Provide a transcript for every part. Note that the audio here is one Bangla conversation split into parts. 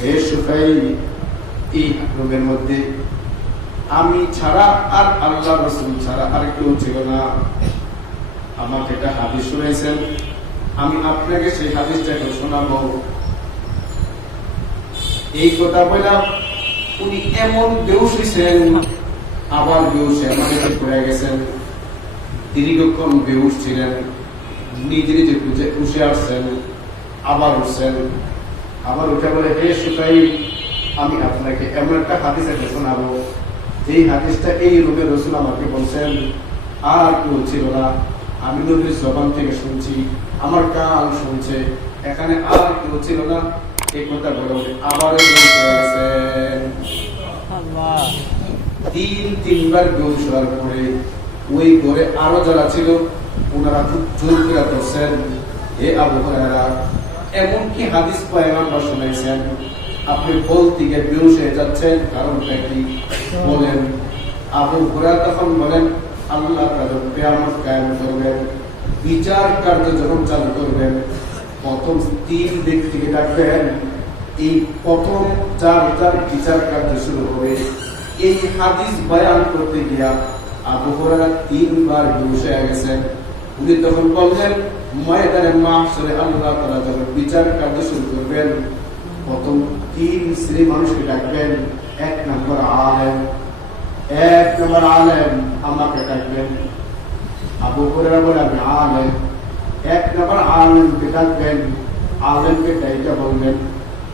হে সুফাই, এই রুমের মধ্যে আমি ছাড়া আর আল্লাহ রাসূল ছাড়া আর কেউ ছিল না। আমাকে একটা হাদিস শুনাইছেন, আমি আপনাকে সেই হাদিসটা এখন শোনাবো। এই কথা বললাম, উনি এমন বেহুশ হইছেন, আবার বেহুশ এমন পড়ে গেছেন, দীর্ঘক্ষণ বেহুশ ছিলেন, নিজে নিজে উঠে আসছেন, আবার উঠছেন, আবার উঠে বলে, হে সুফাই, আমি আপনাকে এমন একটা হাদিস একটা শোনাবো, এই হাদিসটা এই রূপে রাসূল আমাকে বলছেন, আর কেউ ছিল না, আমি নবীর জবান থেকে শুনছি, আমার কান শুনছে, এখানে আর কেউ ছিল না। এই কথা বলে আবার তিনবার বেহুশ হওয়ার পরে ওই ঘরে আরো যারা ছিল ওনারা খুব জোর করে ধরছেন, হে আবু হুরায়রা, এমনকি হাদিস পয়গম্বর শুনাইছেন, আপনি বলতে গিয়ে বেহুশ হয়ে যাচ্ছেন, কারণটা কি বলেন। আবু হুরায়রা তখন বলেন, আল্লাহ তাআলা কিয়ামত কায়েম করবেন, বিচার কার্য যখন চালু করবেন, প্রথম তিন ব্যক্তিকে ডাকবেন। এই প্রথম যার যার বিচার কার্য শুরু হবে, এই হাদিস বয়ান করতে গিয়া আবু হুরায়রা তিনবার বেহুশ হয়ে গেছেন। উনি তখন বললেন, ময়দানে মাহশরে আল্লাহ তাআলা যখন বিচার কার্য শুরু করবেন, প্রথম তিন শ্রেণী মানুষকে ডাকবেন। এক নম্বর আলেম, আমাকে ডাকবেন। আবু হুরায়রা বলে, আমি আলেম। এক নম্বর আলেমকে ডাকবেন, আলেমকে ডাইকা বলবেন,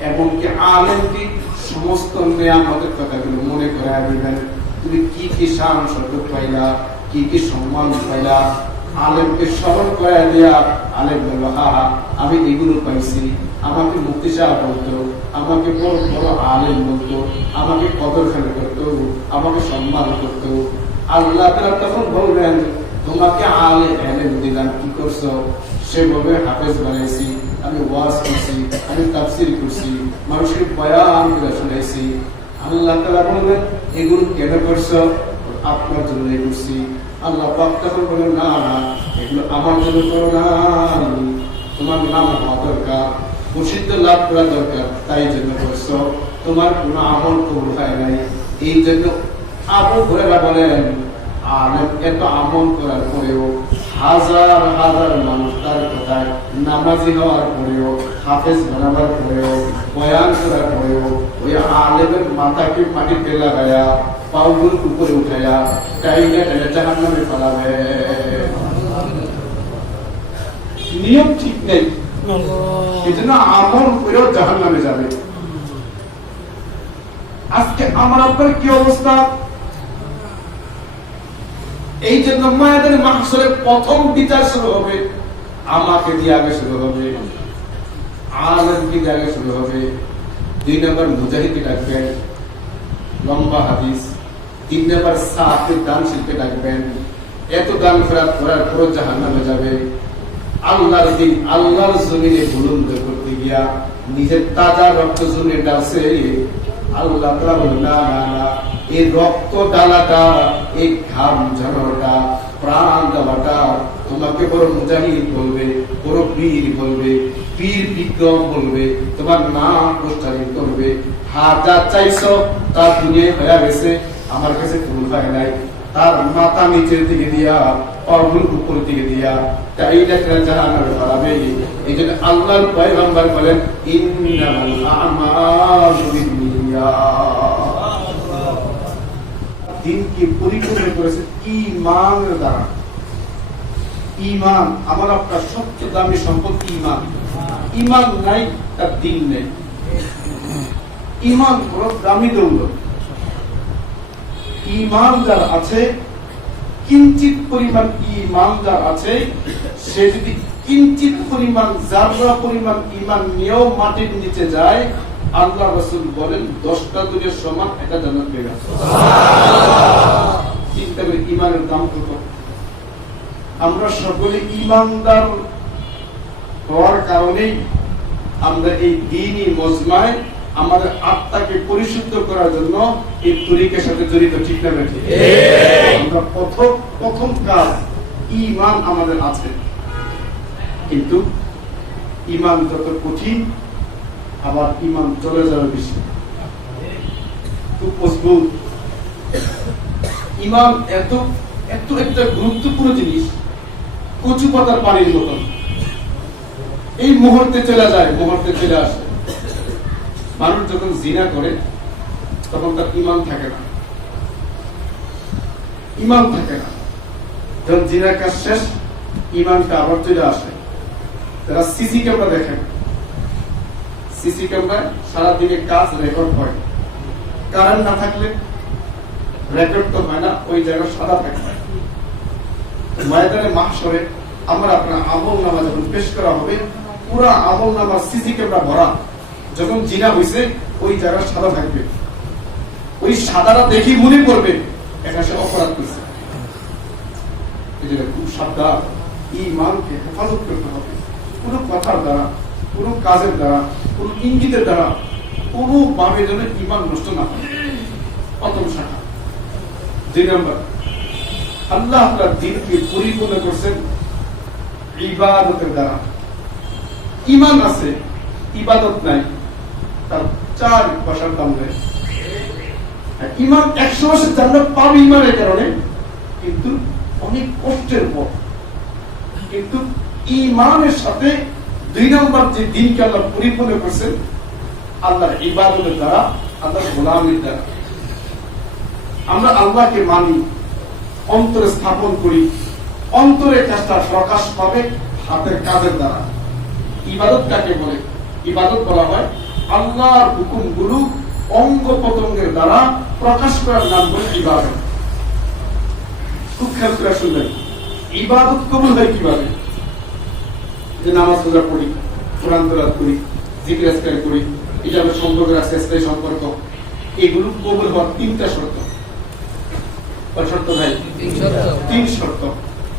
এমনকি আলেমকে সমস্ত নিয়ামতের কথাগুলো মনে করায় দিবেন, তুমি কি কি শান শৌকত পাইলা, কি কি সম্মান পাইলা, আলেমকে স্মরণ করায় দিয়া আলেম বলল, আমি এগুলো পাইছি। আমাকে মুফতি সাহেব বলতো, আমাকে বড় বড় আলেম বলতো, আমাকে কদরখানি করতো, আমাকে সম্মান করতো। আল্লাহ তাআলা তখন বলবেন, তোমাকে আলেম দিলাম, কি করছো? সে বলবে, হাফেজ বানাইছি, আমি ওয়াজ করছি, আমি তাফসীর করছি, মানুষকে বয়ান করে শুনাইছি। আল্লাহ তাআলা বলবেন, এগুলো কেন করছো? আপনার জন্য করছি। আল্লাহ পাক তখন বলেন, না না, এগুলো আমার জন্য করো না, তোমার নাম হওয়া দরকার, প্রসিদ্ধ লাভ করা দরকার, তাই জন্য করছো, তোমার কোনো আমল কবুল হয় নাই। এই জন্য আবু হুরায়রা বলেন, আলেম এত আমল করার পরেও, হাজার হাজার মানুষ তার কথায় নামাজি হওয়ার পরেও, হাফেজ বানাবার পরেও, বয়ান করার পরেও, ওই আলেমের মাথাকে মাটিতে লাগায়া, পাউগুলো উপরে উঠাইয়া টাইনে টাইনে জাহান্নামে ফেলাবে। নিয়ম ঠিক নেই, এজন্য আমল করেও জাহান্নামে যাবে। আজকে আমার আপনার কি অবস্থা? এই জন্য ময়দানে মাহশরের প্রথম বিচার শুরু হবে, আমাকে দিয়ে আগে শুরু হবে, আলেমকে দিয়ে আগে শুরু হবে। 2 নম্বর মুজাহিদকে ডাকবেন, লম্বা হাদিস। 3 নম্বর সাহাবীর দান শিল্পে ডাকবেন, এত দান করার পর জাহান্নামে যাবে। আল্লাহর দিন, আল্লাহর জমিনে বুলন্দ করতে গিয়া নিজের তাজা রক্ত জমিনে ডালছে। আল্লাহ তাআলা বলেন, না না না, এই রক্ত ডালাটা, এই ঘাম ঝরাটা, প্রাণ দেওয়াটা তোমাকে বড় মুজাহিদ বলবে, বড় বীর বলবে, বীর বিক্রম বলবে, তোমার নাম প্রচারিত করবে। যা চাইছো তার দুনিয়ায় হয়ে গেছে, আমার কাছে ভুল হয় নাই। তার মাথা নিচের দিকে দিয়া, পাগুলো উপর দিকে দিয়া, তাই দেখলেন জাহান্নামে ফেলাবে। এই জন্য আল্লাহর পয়গম্বর বলেন, ইন্নামাল আমালু বিন্নিয়াত। দিনকে পরিপূর্ণ করেছে ঈমানের দ্বারা। ঈমান আমার আপনার সবচেয়ে দামি সম্পদ। ঈমান, ঈমান নাই তার দিন নেই। ঈমান বড় দামি দৌলত। ঈমান যার আছে, কিঞ্চিত পরিমাণ ঈমান যার আছে, সে যদি কিঞ্চিত পরিমাণ, যারা পরিমাণ ঈমান নিয়েও মাটির নিচে যায়, আল্লাহ রাসূল বলেন 10টা দুনিয়ার সমান একটা জান্নাত পেয়ে গেছে। চিন্তা করে ঈমানের দাম কত। আমরা সকলে ঈমানদার হওয়ার কারণেই আমরা এই দ্বীনি মজমায় আমাদের আত্মাকে পরিশুদ্ধ করার জন্য এই তরিকার সাথে জড়িত, ঠিক না বেঠিক? আমরা প্রথম কাজ, ঈমান আমাদের আছে, কিন্তু ঈমান যত কঠিন আবার ইমান চলে যাবে বেশি। খুব মজবুত ইমান, এত এত একটা গুরুত্বপূর্ণ জিনিস, কচু পাতার পানির মতন, এই মুহূর্তে চলে যায়, মুহূর্তে চলে আসে। মানুষ যখন জিনা করে তখন তার ইমান থাকে না, ইমান থাকে না। যখন জিনার কাজ শেষ, ইমানটা আবার চলে আসে। তারা সিসি ক্যামেরা দেখেন, সিসি ক্যামেরায় সারাদিনে কাজ রেকর্ড হয়। কারেন্ট না থাকলে রেকর্ড তো হয় না, ওই জায়গা সাদা থাকে। ময়দানে মাহশরে আমরা আপনার আমল নামা যখন পেশ করা হবে, পুরা আমল নামা সিসি ক্যামেরা ভরা। যখন জিনা হয়েছে ওই জায়গা সাদা থাকবে, ওই সাদাটা দেখি মনে করবে এটা সে অপরাধ করছে। খুব সাবধান, ইমানকে হেফাজত করতে হবে। কোনো কথার দ্বারা, কোনো কাজের দ্বারা, কোনো ইঙ্গিতের দ্বারা কোনো ভাবে যেন ইমান নষ্ট না হয়। প্রথম শাখা। 2 নম্বর, আল্লাহ আপনার দিনকে পরিপূর্ণ করছেন ইবাদতের দ্বারা। ইমান আছে, ইবাদত নাই, তার 4 পয়সার দাম নেই। ইমান 100 বছর জান্নাত পাবে ইমানের কারণে, কিন্তু অনেক কষ্টের পর। কিন্তু ইমানের সাথে 2 নম্বর যে দিনকে আল্লাহ পরিপূর্ণ করছেন আল্লাহর ইবাদতের দ্বারা, আল্লাহর গোলামির দ্বারা। আমরা আল্লাহকে মানি, অন্তরে স্থাপন করি, অন্তরে কাজটা প্রকাশ পাবে হাতের কাজের দ্বারা। ইবাদত কাকে বলে? ইবাদত বলা হয় আল্লাহর হুকুমগুলো অঙ্গ প্রত্যঙ্গের দ্বারা প্রকাশ করার নাম বলে ইবাদত। খুব খেয়াল করে শুনবেন, ইবাদত কবুল হয় কিভাবে? যে নামাজ রোজা পড়ি, কোরআন তেলাওয়াত করি, জিকির আজকার করি, এটা আমরা সম্পর্ক রাখছি, স্থায়ী সম্পর্ক, এগুলো কবুল হওয়ার 3টা শর্ত। কয় শর্ত ভাই? 3 শর্ত।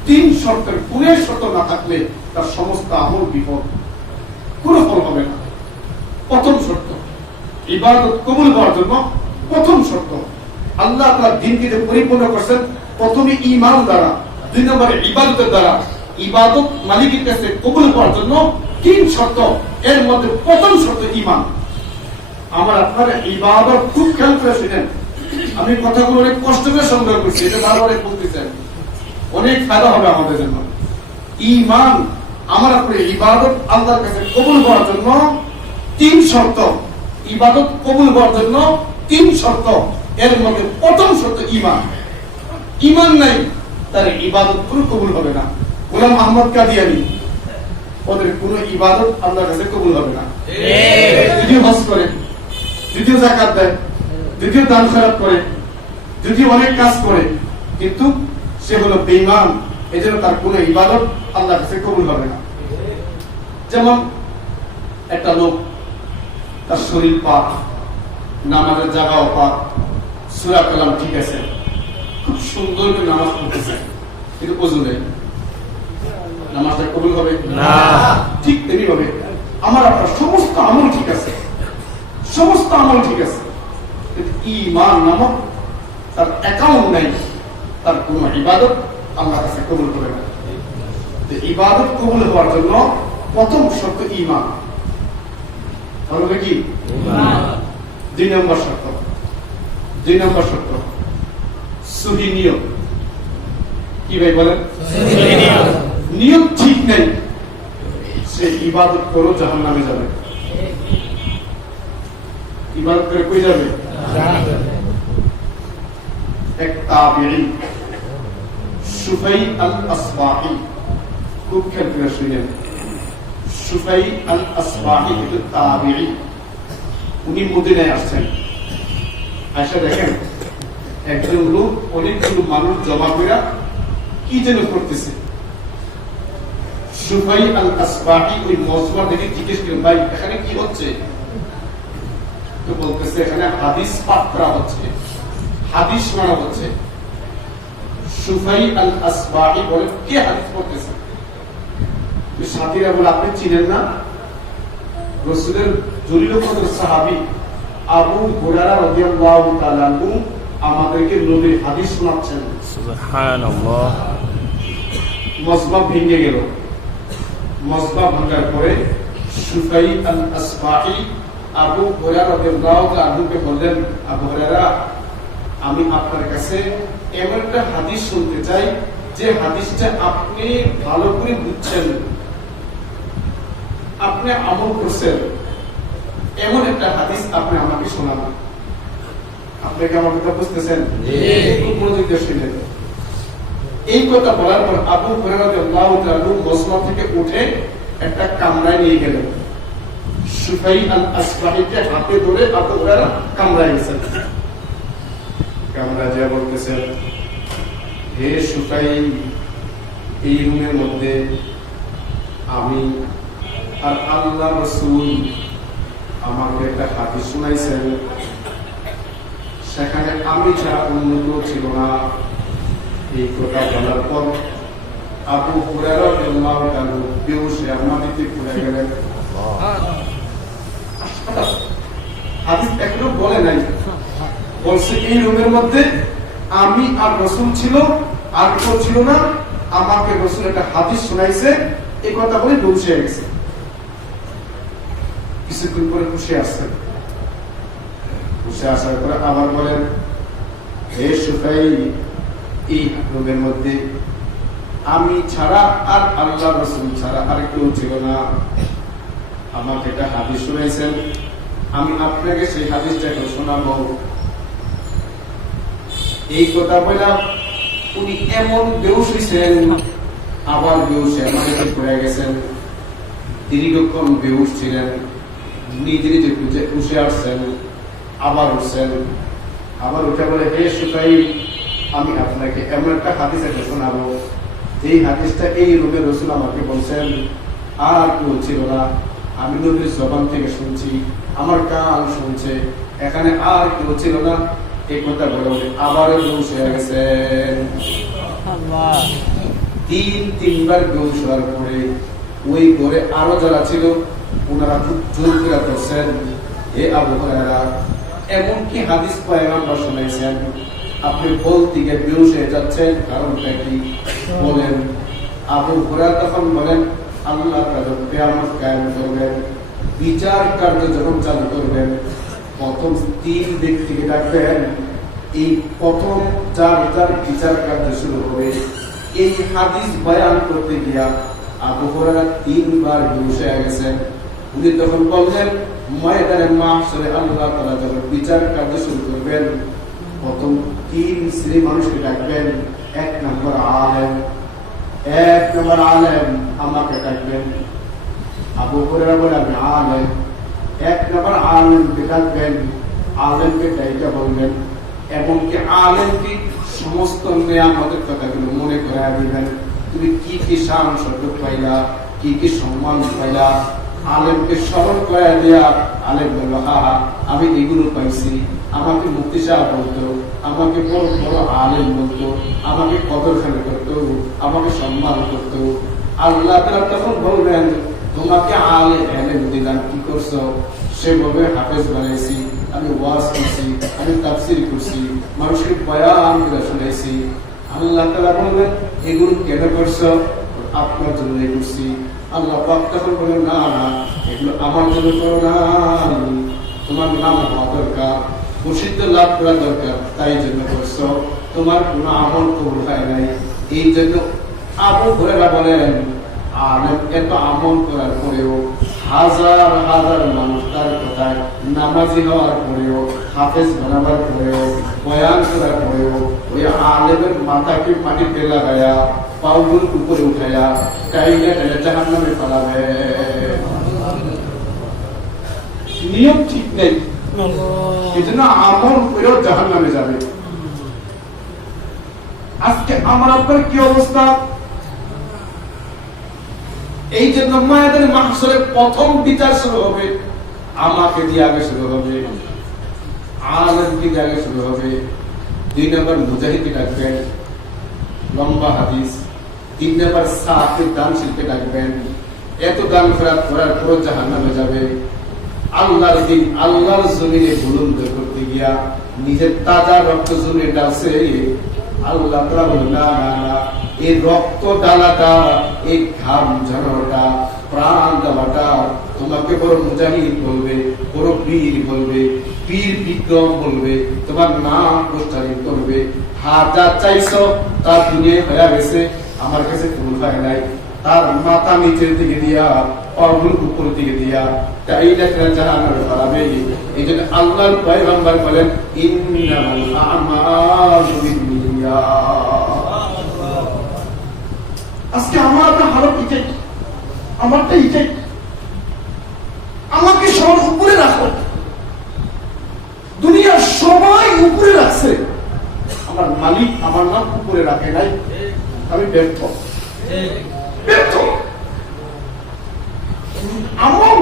3 শর্তের কোনো শর্ত না থাকলে তার সমস্ত আমল বিফল, কোনো ফল হবে না। প্রথম শর্ত, ইবাদত কবুল হওয়ার জন্য প্রথম শর্ত, আল্লাহ আপনার দিনকে যে পরিপূর্ণ করছেন, প্রথমে ঈমান দ্বারা, 2 নম্বরে ইবাদতের দ্বারা। ইবাদত মালিকের কাছে কবুল হওয়ার জন্য 3 শর্ত, এর মধ্যে প্রথম শর্ত ঈমান। আমার আপনার ইবাদত খুব খেয়াল করে শুনেন। আমি কথাগুলো অনেক কষ্ট করে সংগ্রহ করছি, এটা বারবার বলতে চাই, অনেক ফায়দা হবে আমাদের জন্য। ঈমান, আমার আপনার ইবাদত আল্লাহর কাছে কবুল হওয়ার জন্য 3 শর্ত। ইবাদত কবুল হওয়ার জন্য 3 শর্ত, এর মধ্যে প্রথম শর্ত ঈমান। ঈমান নাই, তার ইবাদত পুরো কবুল হবে না। গোলাম আহমদ কাদিয়ানী, ওদের কোনো ইবাদত আল্লাহর কাছে কবুল হবে না। যদিও হজ করে, যদিও যাকাত দেয়, যদিও দান খয়রাত করে, যদিও অনেক কাজ করে, কিন্তু সে হলো বেঈমান, এজন্য তার কোনো ইবাদত আল্লাহর কাছে কবুল হবে না। যেমন একটা লোক, তার শরীর পাক, নামাজের জায়গাও পাক, সূরা কালাম ঠিক আছে, খুব সুন্দর করে নামাজ পড়তেছে, কিন্তু ওযু নেই, নামাজটা কবুল হবে না। ঠিক তেমনি ভাবে আমার আপনার সমস্ত আমল ঠিক আছে, সমস্ত আমল ঠিক আছে, কিন্তু ঈমান নামক তার অ্যাকাউন্ট নাই, তার কোন ইবাদত আল্লাহর কাছে কবুল হবে না। ইবাদত কবুল হওয়ার জন্য প্রথম শর্ত ঈমান। তাহলে কি? 2 নম্বর শর্ত, 2 নম্বর শর্ত সহি নিয়ত। কি ভাই বলেন? নিয়ত ঠিক নেই, সে ইবাদত করে জাহান্নামে যাবে। ইবাদত করে কই যাবে? এক তাবিঈ সুফাই আল-আসবাহি, খুব খেয়াল করে শুনেন, সুফাই আল-আসবাহি একজন তাবিঈ, উনি মদিনায় আসছেন। আয়সা দেখেন একজন লোক অনেকগুলো মানুষ জমা করে কি যেন করতেছে। সুফাই আল-আসবাহি ওই মজমা দেখে জিজ্ঞেস করেন, ভাই এখানে কি হচ্ছে? তো বলতেছে এখানে হাদিস পাঠ করা হচ্ছে, হাদিস শোনা হচ্ছে। সুফাই আল-আসবাহি বলে, কে হাদিস পড়তেছে? সাথীরা বলে, আপনি চিনেন না? রাসূলের জলিল কদর সাহাবী আবু হুরায়রা রাদিয়াল্লাহু তাআলা আনহু আমাদেরকে নবীর হাদিস শোনাচ্ছেন। সুবহানাল্লাহ। মজমা ভেঙে গেল। মজমা ভাঙার পরে সুফাই আল-আসবাহি আবু হুরায়রা রাদিয়াল্লাহু তাআলা আনহুকে বললেন, আবু হুরায়রা, আমি আপনার কাছে এমন একটা হাদিস শুনতে চাই যে হাদিসটা আপনি ভালো করে বুঝছেন, আপনি আমল করছেন, এমন একটা হাদিস আপনি আমাকে শোনান। আপনি কি আমার কথা বুঝতেছেন? খুব মনোযোগ দিয়ে শুনলেন। এই কথা বলার পর আবু হুরায়রা রাদিয়াল্লাহু তাআলা মুসল্লা থেকে উঠে একটা কামরায় নিয়ে গেলেন। সুফাই আল-আসবাহিকে হাতে ধরে আবু হুরায়রা কামরায় গেছেন। কামরা যা বলতেছেন, হে সুফাই, এই রুমের মধ্যে আমি আর আল্লাহ রাসূল আমাকে একটা হাদিস শোনাইছেন, সেখানে আমি ছাড়া অন্য কেউ ছিল না। এই কথা বলার পর আবু হুরায়রা রাদিয়াল্লাহু তাআলা বেহুশে মাটিতে পড়ে গেলেন। হাদিস এখনো বলে নাই, বলছে এই রুমের মধ্যে আমি আর রাসূল ছিল, আর কেউ ছিল না, আমাকে রাসূল একটা হাদিস শোনাইছে, এই কথা বলে বেহুশ হয়ে গেছে। কিছুক্ষণ পরে খুশি আসছেন। খুশি আসার পরে আবার বলেন, হে সুফাই, এই রুমের মধ্যে আমি ছাড়া আর আল্লাহ রাসূল ছাড়া আর কেউ ছিল না, আমাকে একটা হাদিস শোনাইছেন, আমি আপনাকে সেই হাদিসটা এখন শোনাবো। এই কথা বললাম, উনি এমন বেহুশ হইছেন, আবার বেহুশ মাটিতে পড়ে গেছেন। দীর্ঘক্ষণ বেহুশ ছিলেন, নিজে নিজে উঠে আসছেন, আবার উঠছেন, আবার উঠে বলে, হে সুফাই, আমি আপনাকে এমন একটা হাদিস একটা শোনাবো, এই হাদিসটা এই রূপে রাসূল আমাকে বলছেন, আর কেউ ছিল না, আমি নবীর জবান থেকে শুনছি, আমার কান শুনছে, এখানে আর কেউ ছিল না। এই কথা বলে আবারও বেহুশ হয়ে গেছেন। তিনবার বেহুশ হওয়ার পরে ওই ঘরে আরো যারা ছিল ওনারা খুব জোর করে বলছেন, হে আবু হুরায়রা, এমন কি হাদিস পয়গম্বর শুনাইছেন, আপনি বলতে গিয়ে বেহুশ হয়ে যাচ্ছেন, কারণটা কি বলেন? আবু হুরায়রা তখন বলেন, আল্লাহ তাআলা কিয়ামত কায়েম করবেন, বিচার কার্য যখন চালু করবেন, প্রথম তিন ব্যক্তিকে ডাকবেন। এই প্রথম যার যার বিচার কার্য শুরু হবে, এই হাদিস বয়ান করতে গিয়া আবু হুরায়রা তিনবার বেহুশ হয়ে গেছেন। উনি তখন বললেন, ময়দানে মাহশরে আল্লাহ তাআলা যখন বিচার কার্য শুরু করবেন, প্রথম তিন শ্রেণীর মানুষকে ডাকবেন। এক নম্বর আলেম, আমাকে ডাকবেন। আবু হুরায়রা বলে, আমি আলেম। এক নম্বর আলেমকে ডাকবেন, আলেমকে ডাইকা বলবেন, এমনকি আলেমকে সমস্ত নিয়ামতের কথাগুলো মনে করায় দিবেন। তুমি কি কি শান শৌকত পাইলা, কি কি সম্মান পাইলা, আলেমকে স্মরণ করে দেয়া। আলেম বলল, হা হা, আমি এগুলো পাইছি। আমাকে মুফতি সাহেব বলতো, আমাকে বড় বড় আলেম বলতো, আমাকে কদরখানি করতো, আমাকে সম্মান করতো। আল্লাহ তাআলা তখন বলবেন, তোমাকে আলেম দিলাম, কি করছো? সে বলবে, হাফেজ বানাইছি, আমি ওয়াজ করছি, আমি তাফসীর করছি, মানুষকে বয়ান করে শুনাইছি। আল্লাহ তাআলা বলবেন, এগুলো কেন করছো? আপনার জন্য করছি। আল্লাহ পাক তখন বলেন, না না, এগুলো আমার জন্য করো না, তোমার নাম হওয়া দরকার, প্রসিদ্ধ লাভ করা দরকার, তাই জন্য করছো। তোমার কোনো আমল কবুল হয় নাই। এই জন্য আবু হুরায়রা বলেন, আলেম এত আমল করার পরেও, হাজার হাজার মানুষ তার কথায় নামাজি হওয়ার পরেও, হাফেজ বানাবার পরেও, বয়ান করার পরেও, ওই আলেমের মাথাকে মাটিতে লাগায়া, পাউগুলো উপরে উঠাইয়া, টাইলে টাইলে জাহান্নামে ফেলাবে। নিয়ম ঠিক নেই, এই জন্য আমল করেও জাহান্নামে যাবে। আজকে আমার আপনার কি অবস্থা? এই জন্য ময়দানে মাহশরে প্রথম বিচার শুরু হবে, আমাকে দিয়ে আগে শুরু হবে, আলেমকে দিয়ে আগে শুরু হবে। 2 নম্বর মুজাহিদকে ডাকবেন, লম্বা হাদিস। 3 নম্বর সাহাবীর দান শিল্পে ডাকবেন, এত দান করার পর জাহান্নামে যাবে। আল্লাহর দিন, আল্লাহর জমিনে বুলন্দ করতে গিয়া নিজের তাজা রক্ত জমিনে ডালছে। আল্লাহ তাআলা বলেন, না না না, এই রক্ত ডালাটা, এই ঘাম ঝরাটা, প্রাণ দেওয়াটা তোমাকে বড় মুজাহিদ বলবে, বড় বীর বলবে, বীর বিক্রম বলবে, তোমার নাম প্রচারিত করবে। হাজার চাইছো তার দুনিয়া হয়ে গেছে, আমার কাছে ফুল হয় নাই। তার মাথা নিচের দিকে দিয়া, পাগুলো উপর দিকে দিয়া, তাই দেখলেন জাহান্নামে পালাবে। এই জন্য আল্লাহর পয়গম্বর বলেন ইন্নামাল আমালু বিন্নিয়াত। আজকে আমার হালত এটাই, আমারটা এটাই। আমাকে সবার উপরে রাখো, দুনিয়ার সবাই উপরে রাখছে, আমার মালিক আমার নাম উপরে রাখে নাই। আমি ব্যর্থ, ব্যর্থ। আমল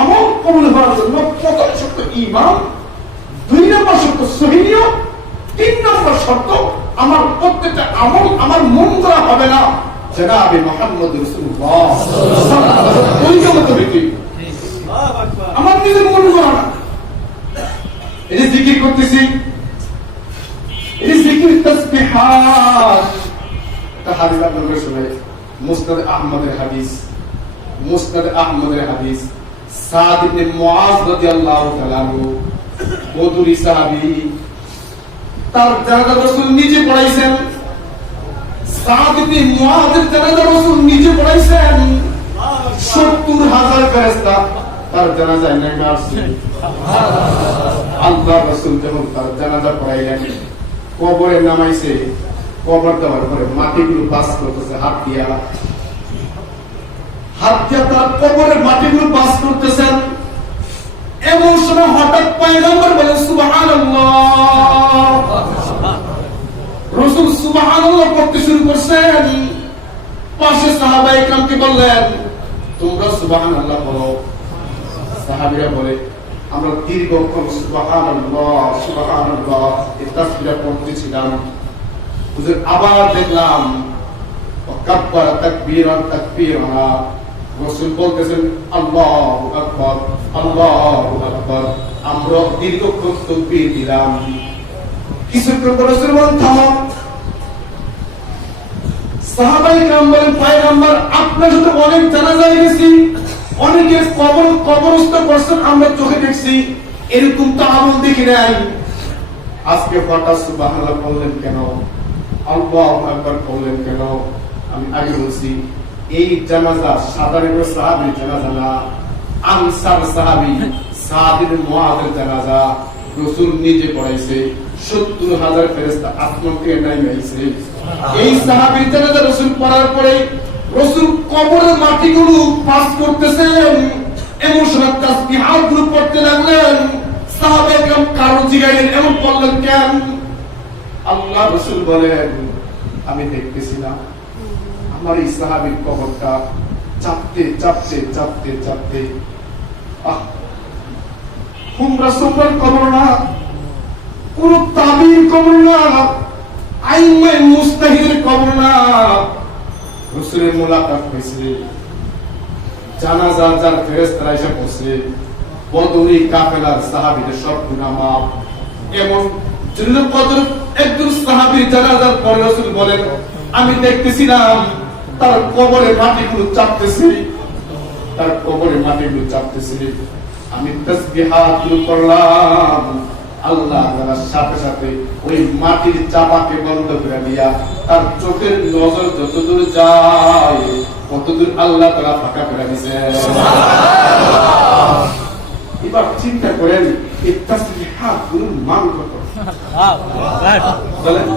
আমল কবুল হওয়ার জন্য প্রথম শর্ত ঈমান, 2 নম্বর শর্ত সহিহ নিয়ত, 3 নম্বর শর্ত আমার প্রত্যেকটা আমল আমার মন করা হবে না জনাবে মুহাম্মদ রাসূলুল্লাহ সাল্লাল্লাহু আলাইহি ওয়াসাল্লাম। আমার নিজের মন করা না। এই জিকির করতেছি, এই জিকির তাসবিহাত, এটা হাদিস আপনাদের শুনে মুসনাদ আহমদের হাদিস, মুসনাদ আহমদের হাদিস। সাদ ইবনে মুআজ রাদিয়াল্লাহু তাআলা আনহু বদরি সাহাবী, তার জানাজা রাসূল নিজে পড়াইছেন। সাদ ইবনে মুআজের জানাজা রাসূল নিজে পড়াইছেন। 70,000 ফেরেশতা তার জানাজায় নেমে আসছে। আল্লাহ রাসূল যখন তার জানাজা পড়াইলেন, কবরে নামাইছে, কবর দেওয়ার পরে মাটিগুলো বাস করতেছে হাত দিয়া, হাত দিয়া তার কবরের মাটিগুলো বাস করতেছেন। এমন সময় হঠাৎ পয়গম্বর বলেন সুবহানাল্লাহ। রাসূল সুবহানাল্লাহ পড়তে শুরু করছেন। পাশে সাহাবায়ে কেরামকে বললেন তোমরা সুবহানাল্লাহ বলো। সাহাবীরা বলে আমরা দীর্ঘক্ষণ সুবহানাল্লাহ সুবহানাল্লাহ এই তাসবিহ পড়তেছিলাম। হুজুর আবার দেখলাম কাব্বারা তাকবীরান তাকবীরা, রাসূল বলতেছেন আল্লাহু আকবার আল্লাহু আকবার। আমরা দীর্ঘক্ষণ তাকবীর দিলাম। কিছুক্ষণ পরে রাসূল বলেন থামো। সাহাবায়ে কেরাম বলেন পয়গম্বর আপনার সাথে অনেক জানাজায় গেছি, অনেকের কবরস্থ করছেন, আমরা চোখে দেখছি, এরকম তো আমল দেখি নাই। আজকে হঠাৎ সুবহানাল্লাহ বললেন কেন, আল্লাহু আকবার বললেন কেন? আমি আগে বলছি এই জানাজা সাধারণ সাহাবীর জানাজা না, আনসার সাহাবী সাদ ইবনে মুআযের জানাজা। রাসূল নিজে পড়াইছে, 70,000 ফেরেশতা আসমান থেকে নেমে আইছে। এই সাহাবীর জানাজা রাসূল পড়ার পরে রাসূল কবরের মাটিগুলো পাস করতেছেন। এমন সময় তাসবিহাতগুলো পড়তে লাগলেন। সাহাবায়ে কেরাম কারো জিগাইলেন এমন পড়লেন কেন? আল্লাহ রাসূল বলেন আমি দেখতেছি না আমার এই সাহাবীর কবরটা চাপতে চাপতে চাপতে চাপতে হুমরা সুমরার কবর না, কোন তাবির কবর না, আইম্মে মুস্তাহিদের কবর না। রাসূলের মুলাকাত হয়েছে, জানাজা যার ফেরেশতারা এসে পৌঁছে, বদরি কাফেলার সাহাবীদের সব গুনাহ মাফ। এমন একজন সাহাবীর জানাজার পরে রাসূল বলেন আমি দেখতেছিলাম তার কবরে মাটিগুলো চাপতেছে, তার কবরে মাটিগুলো চাপতেছে। আমি তাসবিহাত শুরু করলাম, আল্লাহ তাআলার সাথে সাথে ওই মাটির চাপাকে বন্ধ করে দিয়া তার চোখের নজর যতদূর যায় ততদূর আল্লাহ তাআলা ফাঁকা করে দিয়েছেন। সুবহানাল্লাহ। এবার চিন্তা করেন এই তাসবিহাত গুলোর মান কত। বলেন